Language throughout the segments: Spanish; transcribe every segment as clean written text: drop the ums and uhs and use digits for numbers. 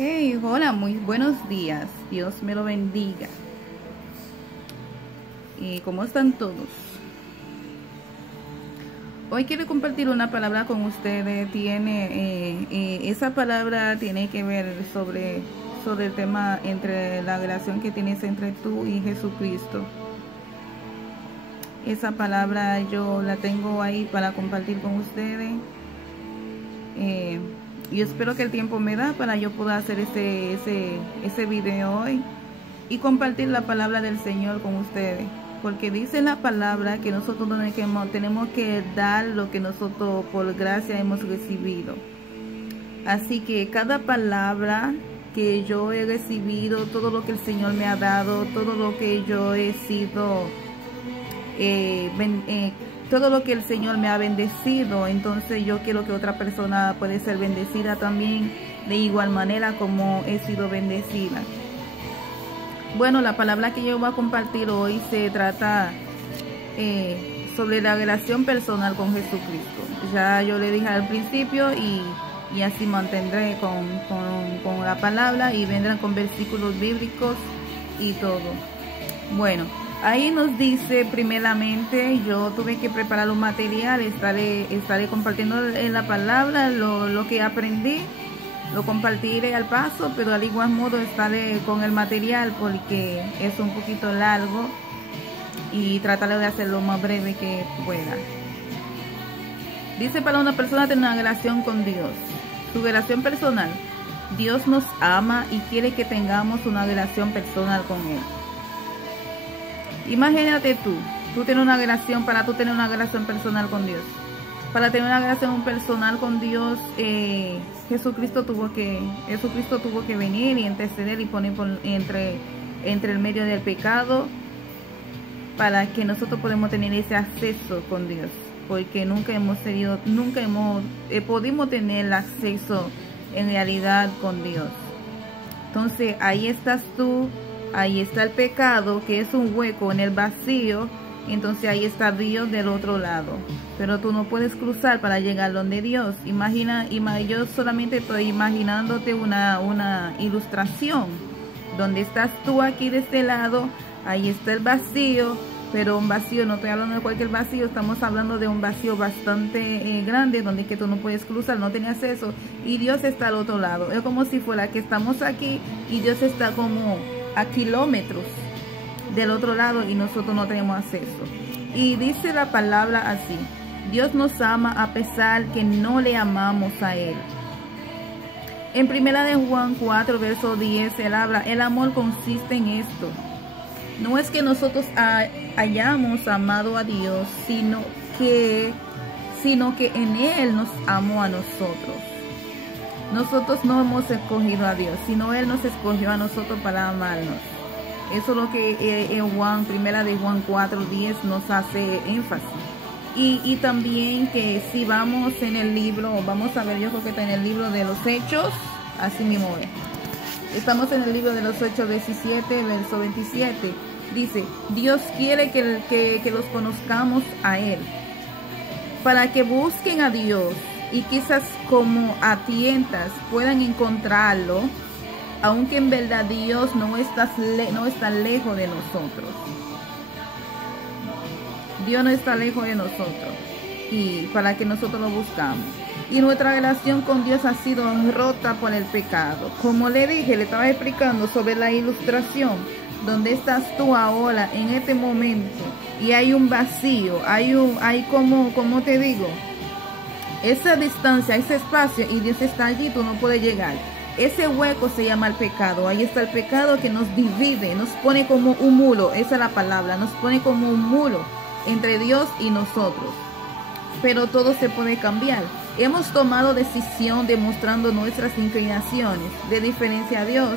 Hey, hola, muy buenos días. Dios me lo bendiga. ¿Cómo están todos? Hoy quiero compartir una palabra con ustedes. Esa palabra tiene que ver sobre el tema entre la relación que tienes entre tú y Jesucristo. Esa palabra yo la tengo ahí para compartir con ustedes. Yo espero que el tiempo me da para yo poder hacer ese video hoy y compartir la palabra del Señor con ustedes, porque dice la palabra que nosotros tenemos que dar lo que nosotros por gracia hemos recibido. Así que cada palabra que yo he recibido, todo lo que el Señor me ha dado, todo lo que yo he sido todo lo que el Señor me ha bendecido, entonces yo quiero que otra persona puede ser bendecida también de igual manera como he sido bendecida. Bueno, la palabra que yo voy a compartir hoy se trata sobre la relación personal con Jesucristo. Ya yo le dije al principio y así mantendré con la palabra y vendrán con versículos bíblicos y todo. Bueno, ahí nos dice primeramente, yo tuve que preparar un material, estaré compartiendo en la palabra lo que aprendí, lo compartiré al paso, pero al igual modo estaré con el material porque es un poquito largo y trataré de hacerlo lo más breve que pueda. Dice, para una persona tener una relación con Dios, su relación personal, Dios nos ama y quiere que tengamos una relación personal con Él. Imagínate tú tener una relación, para tú tener una relación personal con Dios. Para tener una relación personal con Dios, Jesucristo tuvo que venir y interceder y poner entre el medio del pecado para que nosotros podamos tener ese acceso con Dios. Porque nunca pudimos tener acceso en realidad con Dios. Entonces ahí estás tú. Ahí está el pecado, que es un hueco en el vacío. Entonces ahí está Dios del otro lado. Pero tú no puedes cruzar para llegar donde Dios. Yo solamente estoy imaginándote una ilustración. Donde estás tú aquí de este lado, ahí está el vacío. Pero un vacío, no estoy hablando de cualquier vacío, estamos hablando de un vacío bastante grande, donde que tú no puedes cruzar, no tienes acceso. Y Dios está al otro lado. Es como si fuera que estamos aquí y Dios está como a kilómetros del otro lado y nosotros no tenemos acceso. Y dice la palabra así: Dios nos ama a pesar que no le amamos a Él. En primera de Juan 4 verso 10 Él habla: el amor consiste en esto, no es que nosotros hayamos amado a Dios, sino que en Él nos amó a nosotros. Nosotros no hemos escogido a Dios, sino Él nos escogió a nosotros para amarnos. Eso es lo que en primera de Juan 4:10 nos hace énfasis. Y también que si vamos en el libro, vamos a ver, yo creo que está en el libro de los Hechos, así mismo es. Estamos en el libro de los Hechos 17, verso 27. Dice: Dios quiere que los conozcamos a Él, para que busquen a Dios y quizás como a tientas puedan encontrarlo, aunque en verdad Dios no está lejos de nosotros. Dios no está lejos de nosotros, y para que nosotros lo buscamos. Y nuestra relación con Dios ha sido rota por el pecado. Como le dije, le estaba explicando sobre la ilustración, donde estás tú ahora en este momento y hay un vacío, hay como te digo, esa distancia, ese espacio, y Dios está allí, tú no puedes llegar. Ese hueco se llama el pecado. Ahí está el pecado que nos divide, nos pone como un muro, esa es la palabra, nos pone como un muro entre Dios y nosotros. Pero todo se puede cambiar. Hemos tomado decisión demostrando nuestras inclinaciones de diferencia a Dios.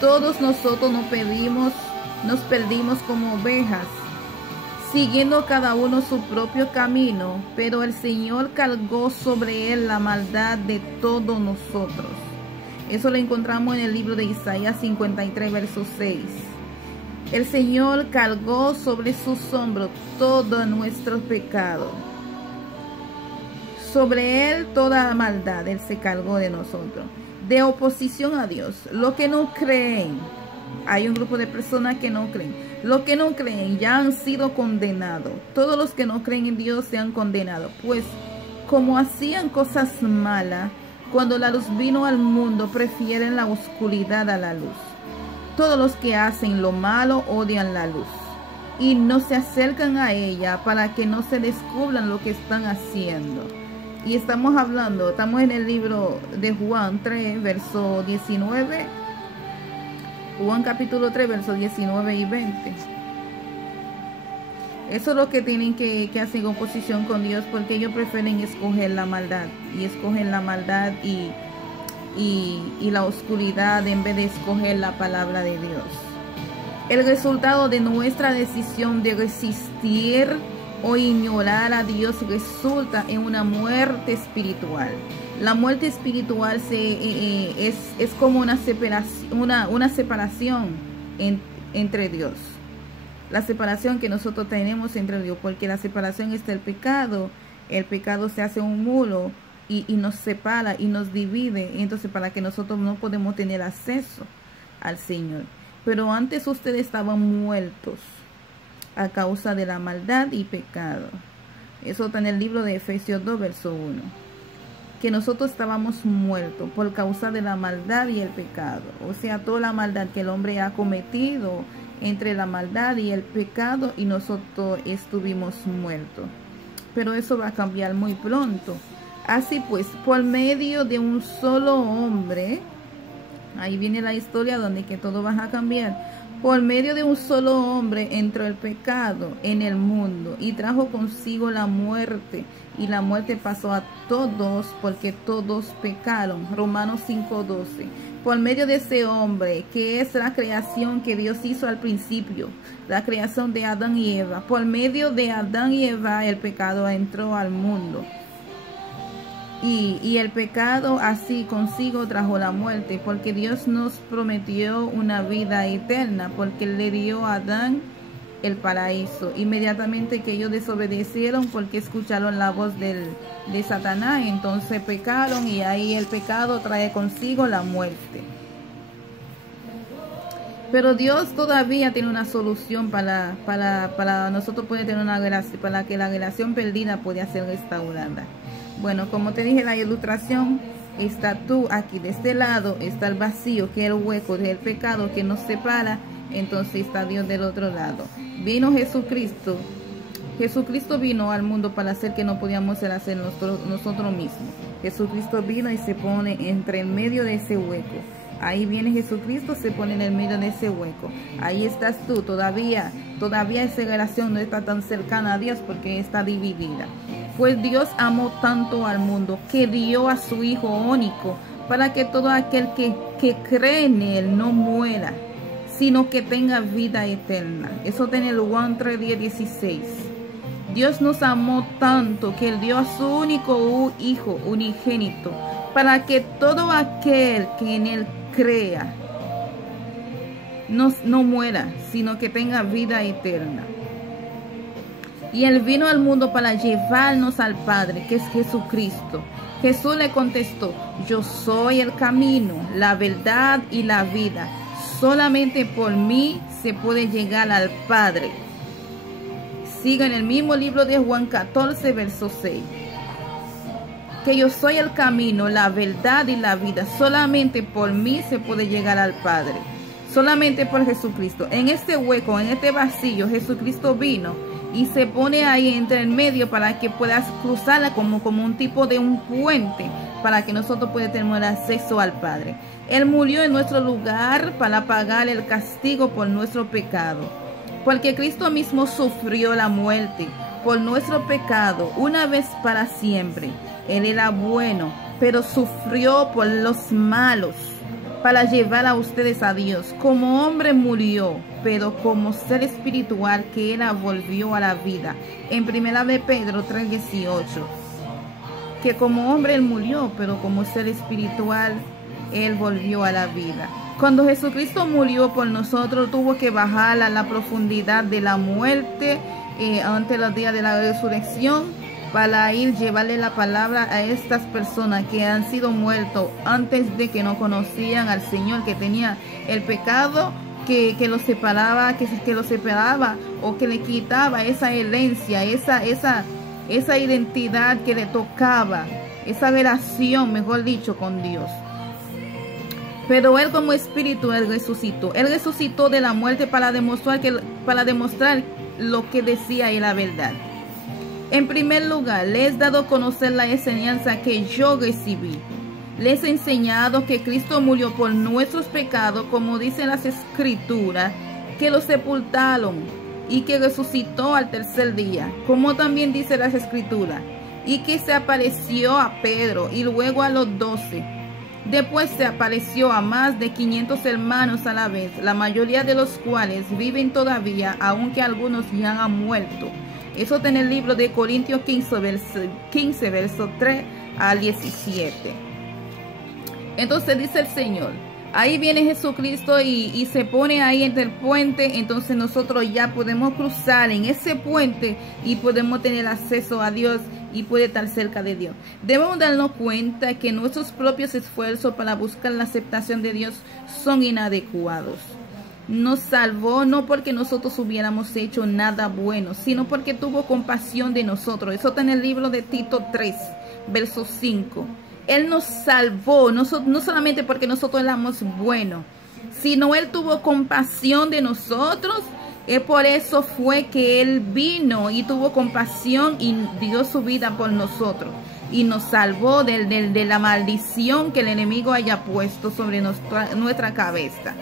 Todos nosotros nos perdimos como ovejas, siguiendo cada uno su propio camino, pero el Señor cargó sobre Él la maldad de todos nosotros. Eso lo encontramos en el libro de Isaías 53, verso 6. El Señor cargó sobre sus hombros todos nuestros pecados. Sobre él toda maldad, él se cargó de nosotros. De oposición a Dios, los que no creen, hay un grupo de personas que no creen. Los que no creen ya han sido condenados. Todos los que no creen en Dios se han condenado. Pues como hacían cosas malas, cuando la luz vino al mundo, prefieren la oscuridad a la luz. Todos los que hacen lo malo odian la luz y no se acercan a ella para que no se descubran lo que están haciendo. Y estamos en el libro de Juan 3, verso 19. Juan capítulo 3, versos 19 y 20. Eso es lo que tienen que hacer en oposición con Dios, porque ellos prefieren escoger la maldad. Y escogen la maldad y la oscuridad en vez de escoger la palabra de Dios. El resultado de nuestra decisión de resistir o ignorar a Dios resulta en una muerte espiritual. La muerte espiritual es como una separación entre Dios. La separación que nosotros tenemos entre Dios, porque la separación es el pecado. El pecado se hace un muro y nos separa y nos divide. Entonces, para que nosotros no podemos tener acceso al Señor. Pero antes ustedes estaban muertos a causa de la maldad y pecado. Eso está en el libro de Efesios 2, verso 1. Que nosotros estábamos muertos por causa de la maldad y el pecado. O sea, toda la maldad que el hombre ha cometido, entre la maldad y el pecado, y nosotros estuvimos muertos. Pero eso va a cambiar muy pronto. Así pues, por medio de un solo hombre, ahí viene la historia donde que todo va a cambiar. Por medio de un solo hombre entró el pecado en el mundo y trajo consigo la muerte. Y la muerte pasó a todos porque todos pecaron. Romanos 5:12. Por medio de ese hombre, que es la creación que Dios hizo al principio, la creación de Adán y Eva. Por medio de Adán y Eva el pecado entró al mundo. Y el pecado así consigo trajo la muerte, porque Dios nos prometió una vida eterna, porque le dio a Adán el paraíso. Inmediatamente que ellos desobedecieron, porque escucharon la voz de Satanás, entonces pecaron, y ahí el pecado trae consigo la muerte. Pero Dios todavía tiene una solución para nosotros poder tener una relación, para que la relación perdida pueda ser restaurada. Bueno, como te dije, la ilustración está tú aquí de este lado, está el vacío, que es el hueco del pecado que nos separa, entonces está Dios del otro lado. Vino Jesucristo. Jesucristo vino al mundo para hacer que no podíamos hacer nosotros mismos. Jesucristo vino y se pone entre el medio de ese hueco. Ahí viene Jesucristo, se pone en el medio de ese hueco. Ahí estás tú, todavía esa relación no está tan cercana a Dios porque está dividida. Pues Dios amó tanto al mundo que dio a su Hijo único para que todo aquel que cree en Él no muera, sino que tenga vida eterna. Eso está en el Juan 3:16. Dios nos amó tanto que Él dio a su único Hijo unigénito para que todo aquel que en Él crea no muera, sino que tenga vida eterna. Y Él vino al mundo para llevarnos al Padre, que es Jesucristo. Jesús le contestó: yo soy el camino, la verdad y la vida. Solamente por mí se puede llegar al Padre. Siga en el mismo libro de Juan 14, verso 6. Que yo soy el camino, la verdad y la vida. Solamente por mí se puede llegar al Padre. Solamente por Jesucristo. En este hueco, en este vacío, Jesucristo vino y se pone ahí entre el medio para que puedas cruzarla como un tipo de un puente, para que nosotros podamos tener acceso al Padre. Él murió en nuestro lugar para pagar el castigo por nuestro pecado. Porque Cristo mismo sufrió la muerte por nuestro pecado una vez para siempre. Él era bueno, pero sufrió por los malos para llevar a ustedes a Dios. Como hombre murió, pero como ser espiritual que era, volvió a la vida. En 1 de Pedro 3:18. Que como hombre Él murió, pero como ser espiritual Él volvió a la vida. Cuando Jesucristo murió por nosotros, tuvo que bajar a la profundidad de la muerte ante los días de la resurrección, para ir llevarle la palabra a estas personas que han sido muertos antes de que no conocían al Señor, que tenía el pecado que los separaba, que los separaba o que le quitaba esa herencia, esa identidad que le tocaba, esa relación, mejor dicho, con Dios. Pero Él como Espíritu, Él resucitó de la muerte para demostrar lo que decía y la verdad. En primer lugar, les he dado a conocer la enseñanza que yo recibí. Les he enseñado que Cristo murió por nuestros pecados, como dicen las Escrituras, que lo sepultaron y que resucitó al tercer día, como también dice las Escrituras, y que se apareció a Pedro y luego a los 12. Después se apareció a más de 500 hermanos a la vez, la mayoría de los cuales viven todavía, aunque algunos ya han muerto. Eso está en el libro de Corintios 15, verso 3 al 17. Entonces dice el Señor, ahí viene Jesucristo y se pone ahí entre el puente. Entonces nosotros ya podemos cruzar en ese puente y podemos tener acceso a Dios y puede estar cerca de Dios. Debemos darnos cuenta que nuestros propios esfuerzos para buscar la aceptación de Dios son inadecuados. Nos salvó no porque nosotros hubiéramos hecho nada bueno, sino porque tuvo compasión de nosotros. Eso está en el libro de Tito 3, verso 5. Él nos salvó, no solamente porque nosotros éramos buenos, sino Él tuvo compasión de nosotros. Por eso fue que Él vino y tuvo compasión y dio su vida por nosotros. Y nos salvó de la maldición que el enemigo haya puesto sobre nuestra cabeza.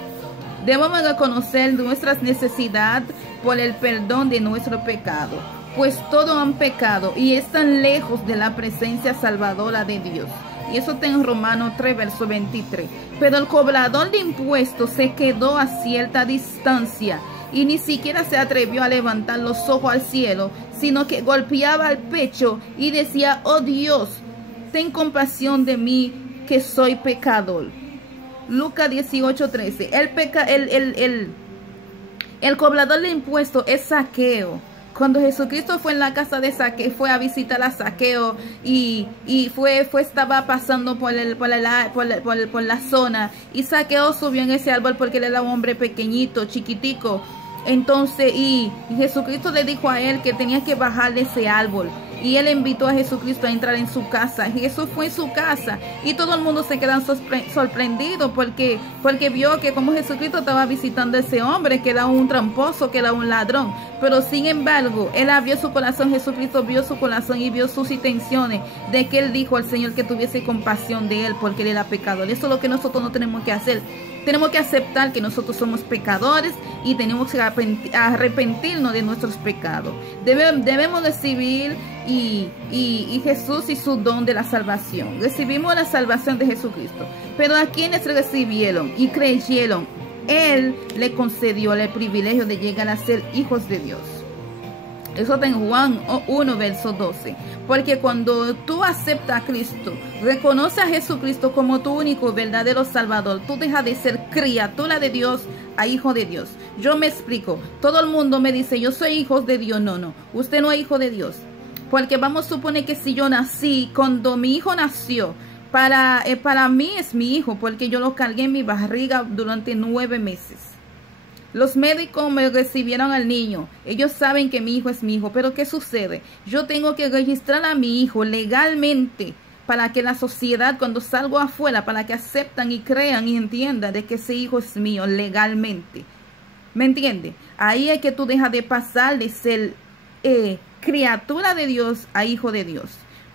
Debemos reconocer nuestras necesidades por el perdón de nuestro pecado, pues todos han pecado y están lejos de la presencia salvadora de Dios. Y eso está en Romanos 3, verso 23. Pero el cobrador de impuestos se quedó a cierta distancia y ni siquiera se atrevió a levantar los ojos al cielo, sino que golpeaba el pecho y decía: oh Dios, ten compasión de mí, que soy pecador. Lucas 18, 13. El cobrador de impuestos es Zaqueo. Cuando Jesucristo fue en la casa de Zaqueo, fue a visitar a Zaqueo y estaba pasando por la zona, y Zaqueo subió en ese árbol porque él era un hombre pequeñito, chiquitico. Entonces, y Jesucristo le dijo a él que tenía que bajar de ese árbol. Y él invitó a Jesucristo a entrar en su casa. Jesús fue en su casa y todo el mundo se quedó sorprendido porque vio que como Jesucristo estaba visitando a ese hombre, que era un tramposo, que era un ladrón. Pero sin embargo, él abrió su corazón. Jesucristo vio su corazón y vio sus intenciones, de que él dijo al Señor que tuviese compasión de él porque él era pecador. Eso es lo que nosotros no tenemos que hacer. Tenemos que aceptar que nosotros somos pecadores y tenemos que arrepentirnos de nuestros pecados. Debemos recibir y Jesús y su don de la salvación. Recibimos la salvación de Jesucristo. Pero a quienes recibieron y creyeron, Él le concedió el privilegio de llegar a ser hijos de Dios. Eso está en Juan 1, verso 12. Porque cuando tú aceptas a Cristo, reconoces a Jesucristo como tu único verdadero Salvador, tú dejas de ser criatura de Dios a hijo de Dios. Yo me explico. Todo el mundo me dice, yo soy hijo de Dios. No, usted no es hijo de Dios. Porque vamos a suponer que si yo nací, cuando mi hijo nació, para mí es mi hijo, porque yo lo cargué en mi barriga durante 9 meses. Los médicos me recibieron al niño. Ellos saben que mi hijo es mi hijo. Pero ¿qué sucede? Yo tengo que registrar a mi hijo legalmente para que la sociedad, cuando salgo afuera, para que aceptan y crean y entiendan de que ese hijo es mío legalmente. ¿Me entiende? Ahí es que tú dejas de pasar de ser criatura de Dios a hijo de Dios.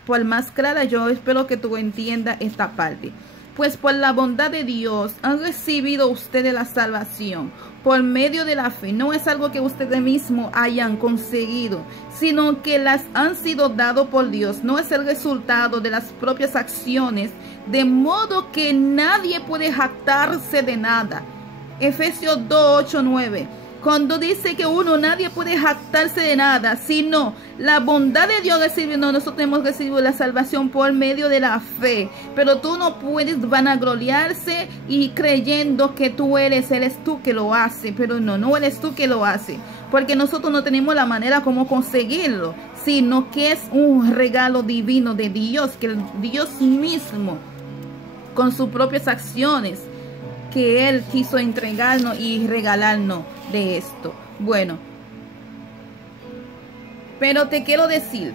Por más clara, yo espero que tú entiendas esta parte. Pues por la bondad de Dios han recibido ustedes la salvación por medio de la fe. No es algo que ustedes mismos hayan conseguido, sino que las han sido dado por Dios. No es el resultado de las propias acciones, de modo que nadie puede jactarse de nada. Efesios 2, 8, 9. Cuando dice que nadie puede jactarse de nada, sino la bondad de Dios recibiendo, nosotros hemos recibido la salvación por medio de la fe. Pero tú no puedes vanagloriarse y creyendo que tú eres tú que lo hace. Pero no eres tú que lo hace. Porque nosotros no tenemos la manera como conseguirlo, sino que es un regalo divino de Dios, que Dios mismo, con sus propias acciones, que Él quiso entregarnos y regalarnos de esto. Bueno, pero te quiero decir,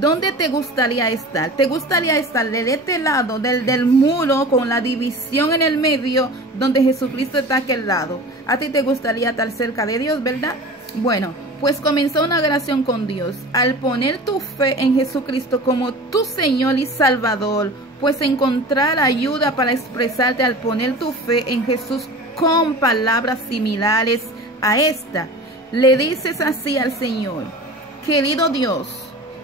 ¿dónde te gustaría estar? ¿Te gustaría estar de este lado del muro con la división en el medio, donde Jesucristo está a aquel lado? A ti te gustaría estar cerca de Dios, ¿verdad? Bueno, pues comenzó una relación con Dios al poner tu fe en Jesucristo como tu Señor y Salvador. Pues encontrar ayuda para expresarte al poner tu fe en Jesús con palabras similares a esta. Le dices así al Señor: querido Dios,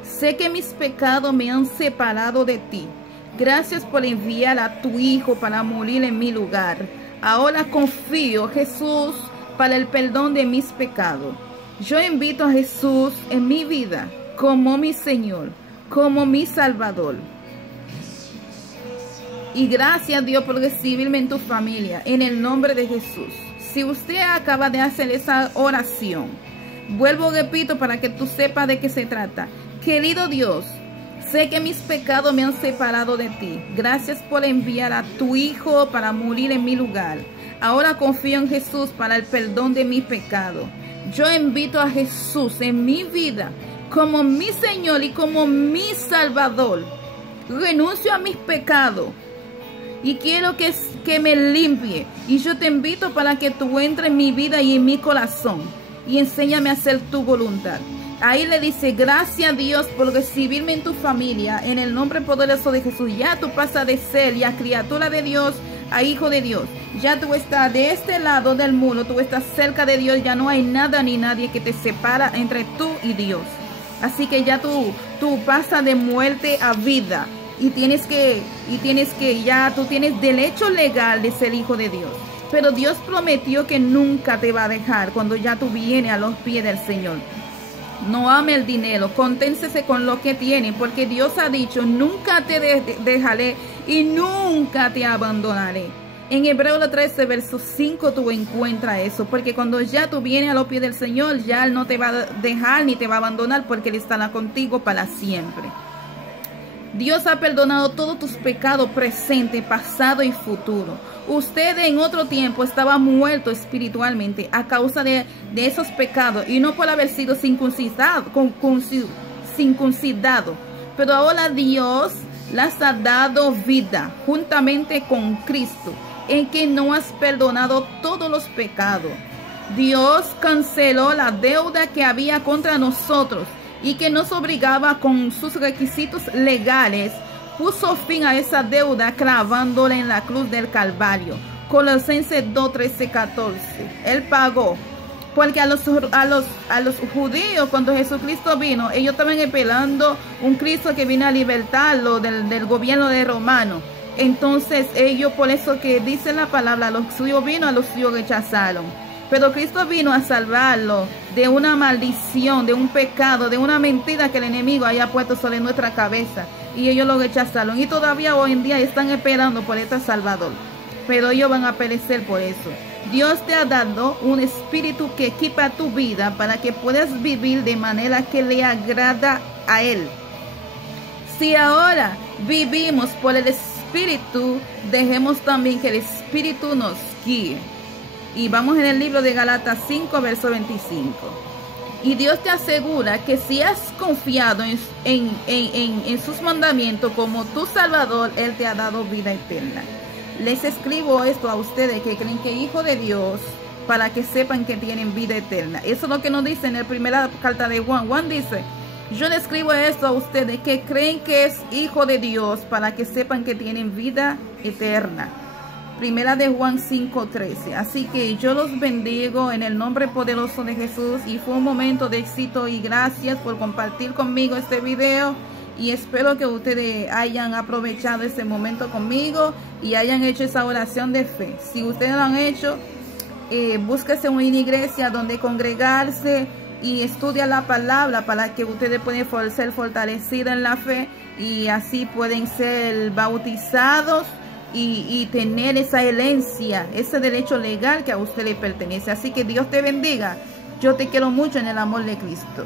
sé que mis pecados me han separado de ti. Gracias por enviar a tu Hijo para morir en mi lugar. Ahora confío, Jesús, para el perdón de mis pecados. Yo invito a Jesús en mi vida como mi Señor, como mi Salvador. Y gracias, Dios, por recibirme en tu familia, en el nombre de Jesús. Si usted acaba de hacer esa oración, vuelvo, repito, para que tú sepas de qué se trata. Querido Dios, sé que mis pecados me han separado de ti. Gracias por enviar a tu Hijo para morir en mi lugar. Ahora confío en Jesús para el perdón de mis pecados. Yo invito a Jesús en mi vida como mi Señor y como mi Salvador. Renuncio a mis pecados y quiero que me limpie. Y yo te invito para que tú entres en mi vida y en mi corazón y enséñame a hacer tu voluntad. Ahí le dice: gracias, Dios, por recibirme en tu familia, en el nombre poderoso de Jesús. Ya tú pasas de ser ya criatura de Dios a hijo de Dios. Ya tú estás de este lado del muro, tú estás cerca de Dios. Ya no hay nada ni nadie que te separa entre tú y Dios. Así que ya tú pasas de muerte a vida. Y tienes que ya tú tienes derecho legal de ser hijo de Dios. Pero Dios prometió que nunca te va a dejar cuando ya tú vienes a los pies del Señor. No ame el dinero, conténsese con lo que tiene, porque Dios ha dicho: nunca te dejaré y nunca te abandonaré. En Hebreos 13, verso 5 tú encuentras eso, porque cuando ya tú vienes a los pies del Señor, ya Él no te va a dejar ni te va a abandonar, porque Él estará contigo para siempre. Dios ha perdonado todos tus pecados presente, pasado y futuro. Usted en otro tiempo estaba muerto espiritualmente a causa de esos pecados y no por haber sido circuncidado. Pero ahora Dios las ha dado vida juntamente con Cristo, en que no has perdonado todos los pecados. Dios canceló la deuda que había contra nosotros y que nos obligaba con sus requisitos legales. Puso fin a esa deuda clavándola en la cruz del Calvario. Colosenses 2, 13, 14. Él pagó. Porque a los judíos, cuando Jesucristo vino, ellos estaban esperando un Cristo que vino a libertarlo del gobierno de Romano. Entonces ellos, por eso que dice la palabra, a los suyos vino, a los suyos rechazaron. Pero Cristo vino a salvarlo de una maldición, de un pecado, de una mentira que el enemigo haya puesto sobre nuestra cabeza. Y ellos lo rechazaron. Y todavía hoy en día están esperando por este Salvador. Pero ellos van a perecer por eso. Dios te ha dado un espíritu que equipa tu vida para que puedas vivir de manera que le agrada a Él. Si ahora vivimos por el espíritu, dejemos también que el espíritu nos guíe. Y vamos en el libro de Gálatas 5, verso 25. Y Dios te asegura que si has confiado en sus mandamientos como tu Salvador, Él te ha dado vida eterna. Les escribo esto a ustedes que creen que hijo de Dios, para que sepan que tienen vida eterna. Eso es lo que nos dice en la primera carta de Juan. Juan dice: yo le escribo esto a ustedes que creen que es hijo de Dios, para que sepan que tienen vida eterna. Primera de Juan 5:13. Así que yo los bendigo en el nombre poderoso de Jesús. Y fue un momento de éxito y gracias por compartir conmigo este video. Y espero que ustedes hayan aprovechado este momento conmigo y hayan hecho esa oración de fe. Si ustedes lo han hecho, búsquese una iglesia donde congregarse y estudia la palabra para que ustedes puedan ser fortalecidos en la fe y así pueden ser bautizados y tener esa herencia, ese derecho legal que a usted le pertenece. Así que Dios te bendiga. Yo te quiero mucho en el amor de Cristo.